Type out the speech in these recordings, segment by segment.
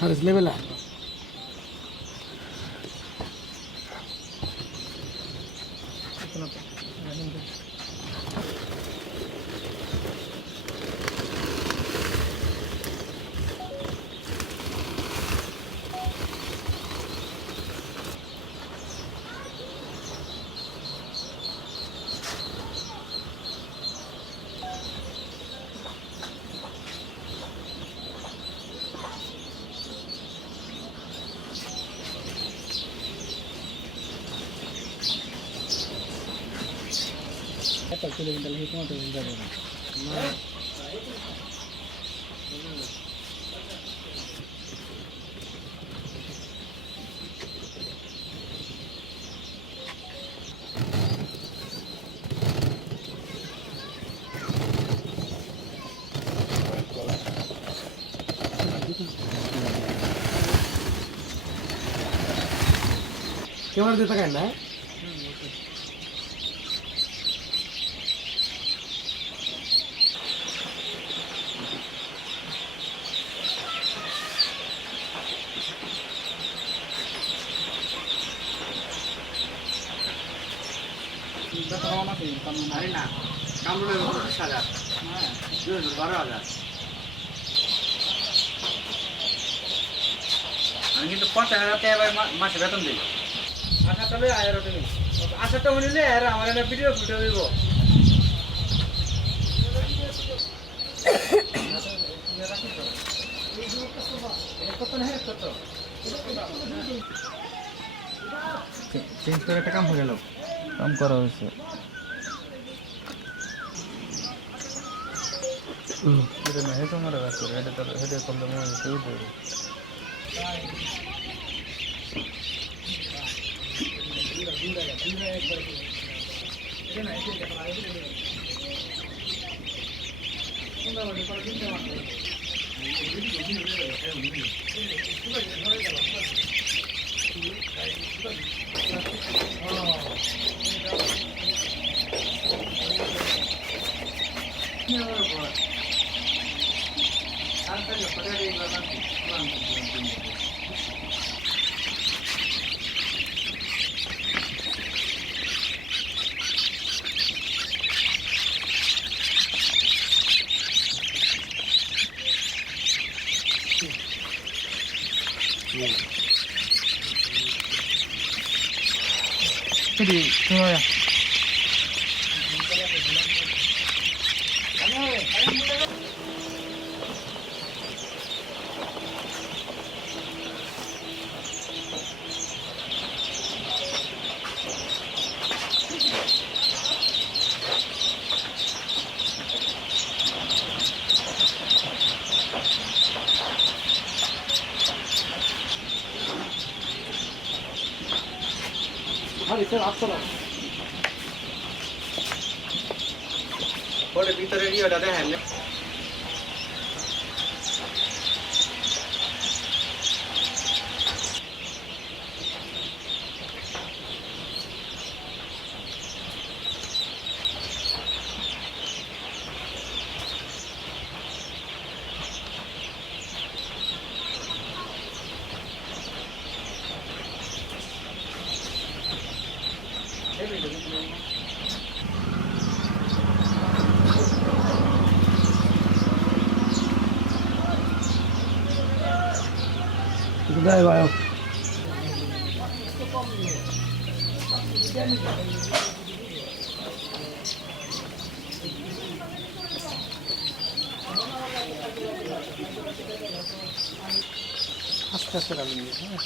Harus ಕಟ್ಟಿ ಗಂಟೆಲ್ಲ ಹಿಟ್ಕೊಂಡು ಹಿಂದೆ केवळ देता काय ना আমি কিন্তু পঞ্চাশ হাজার টাকা মাসে বেতন দিই আশাটা লই আয়ের ওটা আশাটা হইলে আর আমার একটা ভিডিও ভিডিও দিব চেঞ্জ করে একটা কাম হয়ে গেল। কাম করা হয়েছে। এটা না হেঁটে মারা গেছে। হেঁটে তার হেঁটে 我觉得这种精神面的，还有能力，这个不断减少也。স্যার আসতো না পরে ভিতরে ইয়েটা দেখেন। Dai, vai. আস্তে আস্তে রাখবেন হ্যাঁ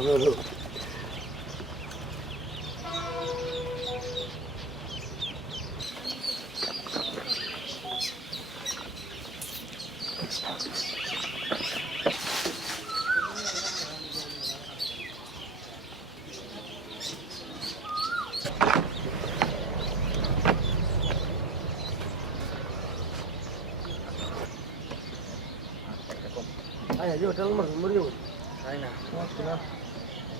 Ayo, jalan mari, mari. Ayo. Ayo.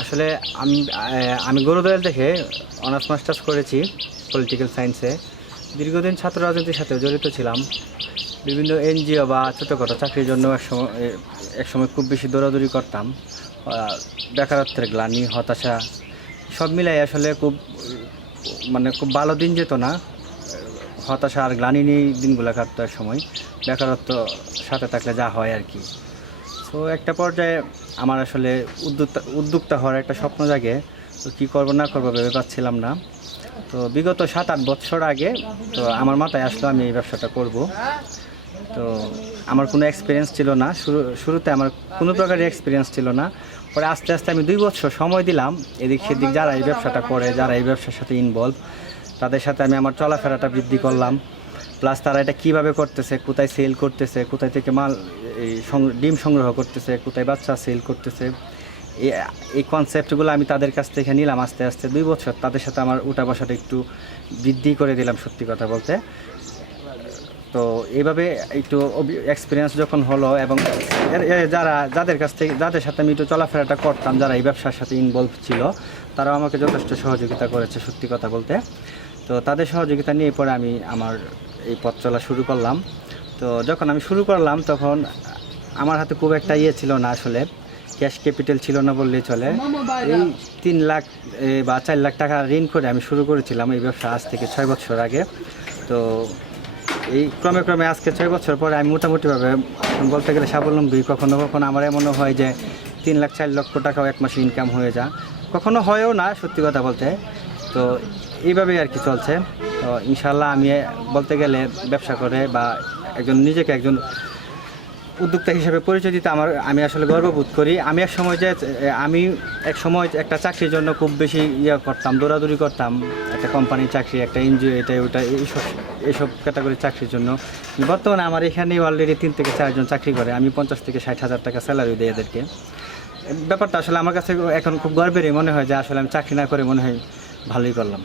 আসলে আমি আমি গরুদয়াল থেকে অনার্স মাস্টার্স করেছি পলিটিক্যাল সায়েন্সে দীর্ঘদিন ছাত্র রাজনীতির সাথে জড়িত ছিলাম। বিভিন্ন এনজিও বা ছোটোখাটো চাকরির জন্য একসময় একসময় খুব বেশি দৌড়াদৌড়ি করতাম। বেকারত্বের গ্লানি, হতাশা, সব মিলাই আসলে খুব মানে খুব ভালো দিন যেত না। হতাশা আর গ্লানি নিয়েই দিনগুলো কাটতো এক সময়। বেকারত্ব সাথে থাকলে যা হয় আর কি। তো একটা পর্যায়ে আমার আসলে উদ্যোক্তা উদ্যোক্তা হওয়ার একটা স্বপ্ন জাগে। তো কী করব না করব ভেবে পাচ্ছিলাম না। তো বিগত সাত আট বছর আগে তো আমার মাথায় আসলো আমি এই ব্যবসাটা করব। তো আমার কোনো এক্সপিরিয়েন্স ছিল না। শুরু, শুরুতে আমার কোনো প্রকারের এক্সপিরিয়েন্স ছিল না। পরে আস্তে আস্তে আমি দুই বছর সময় দিলাম। এদিক সেদিক যারা এই ব্যবসাটা করে, যারা এই ব্যবসার সাথে ইনভলভ তাদের সাথে আমি আমার চলাফেরাটা বৃদ্ধি করলাম। প্লাস তারা এটা কীভাবে করতেছে, কোথায় সেল করতেছে, কোথায় থেকে মাল, এই ডিম সংগ্রহ করতেছে, কোথায় বাচ্চা সেল করতেছে এই- কনসেপ্টগুলো আমি তাদের কাছ থেকে নিলাম আস্তে আস্তে দুই বছর। তাদের সাথে আমার উঠা বসাটা একটু বৃদ্ধি করে দিলাম সত্যি কথা বলতে। তো এইভাবে একটু এক্সপিরিয়েন্স যখন হলো এবং যারা, যাদের কাছ থেকে, যাদের সাথে আমি একটু চলাফেরাটা করতাম, যারা এই ব্যবসার সাথে ইনভলভ ছিল, তারাও আমাকে যথেষ্ট সহযোগিতা করেছে সত্যি কথা বলতে। তো তাদের সহযোগিতা নিয়ে পরে আমি আমার এই পথ চলা শুরু করলাম। তো যখন আমি শুরু করলাম, তখন আমার হাতে খুব একটা ইয়ে ছিল না আসলে। ক্যাশ ক্যাপিটাল ছিল না বললেই চলে। এই তিন লাখ বা চার লাখ টাকা ঋণ করে আমি শুরু করেছিলাম এই ব্যবসা আজ থেকে ছয় বছর আগে। তো এই ক্রমে ক্রমে আজকে ছয় বছর পরে আমি মোটামুটিভাবে বলতে গেলে স্বাবলম্বী। কখনো কখনো আমার এমনও হয় যে তিন লাখ, চার লক্ষ টাকাও এক মাসে ইনকাম হয়ে যা কখনো হয়ও না, সত্যি কথা বলতে। তো এইভাবেই আর কি চলছে। তো ইনশাল্লাহ আমি বলতে গেলে ব্যবসা করে বা একজন নিজেকে একজন উদ্যোক্তা হিসেবে পরিচয় দিতে আমার, আমি আসলে গর্ববোধ করি। আমি এক সময় যে, আমি এক সময় একটা চাকরির জন্য খুব বেশি ইয়ে করতাম, দৌড়াদৌড়ি করতাম। একটা কোম্পানির চাকরি, একটা এনজিও, এটা, ওটা, এইসব এইসব ক্যাটাগরির চাকরির জন্য। বর্তমানে আমার এখানেই অলরেডি তিন থেকে চারজন চাকরি করে। আমি পঞ্চাশ থেকে ষাট হাজার টাকা স্যালারি দিই এদেরকে। ব্যাপারটা আসলে আমার কাছে এখন খুব গর্বেরই মনে হয় যে আসলে আমি চাকরি না করে মনে হয় ভালোই করলাম।